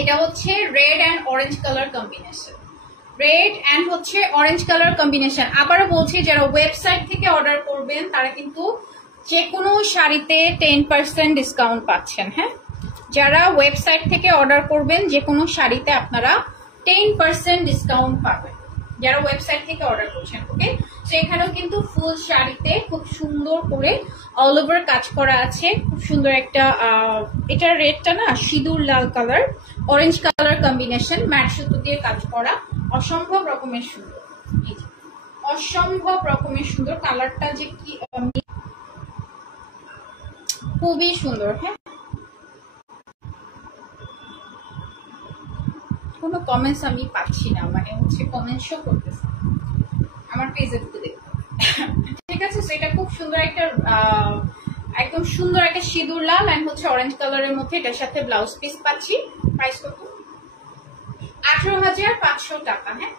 এটা হচ্ছে red and orange colour combination, red and হচ্ছে অরেঞ্জ কালার কম্বিনেশন। আবারও বলছি, যারা ওয়েবসাইট থেকে অর্ডার করবেন তারা কিন্তু যে কোনো শাড়িতে 10% ডিসকাউন্ট পাচ্ছেন। হ্যাঁ, যারা ওয়েবসাইট থেকে অর্ডার করবেন যে কোনো শাড়িতে আপনারা 10% ডিসকাউন্ট পাবেন, যারা ওয়েবসাইট থেকে অর্ডার করছেন। ওকে, তো এখানেও কিন্তু ফুল শাড়িতে খুব সুন্দর করে অল ওভার কাজ করা আছে, খুব সুন্দর একটা এটা রেডটা না সিঁদুর লাল colour orange colour combination, matte সুতো দিয়ে কাজ করা, অসম্ভব রকমের সুন্দর, অসম্ভব রকমের সুন্দর। কালারটা যে কি খুবই সুন্দর। হ্যাঁ, কোনো কমেন্টস আমি পাচ্ছি না, মানে হচ্ছে কমেন্টস শো করতেছে আমার পেজে ঢুকে দেখতে। ঠিক আছে, সেটা খুব সুন্দর একটা একদম সুন্দর একটা সিঁদুর লাল এন্ড হচ্ছে অরেঞ্জ কালারের মধ্যে, এটার সাথে ব্লাউজ পিস পাচ্ছি। প্রাইস কত? 18,500 টাকা। হ্যাঁ,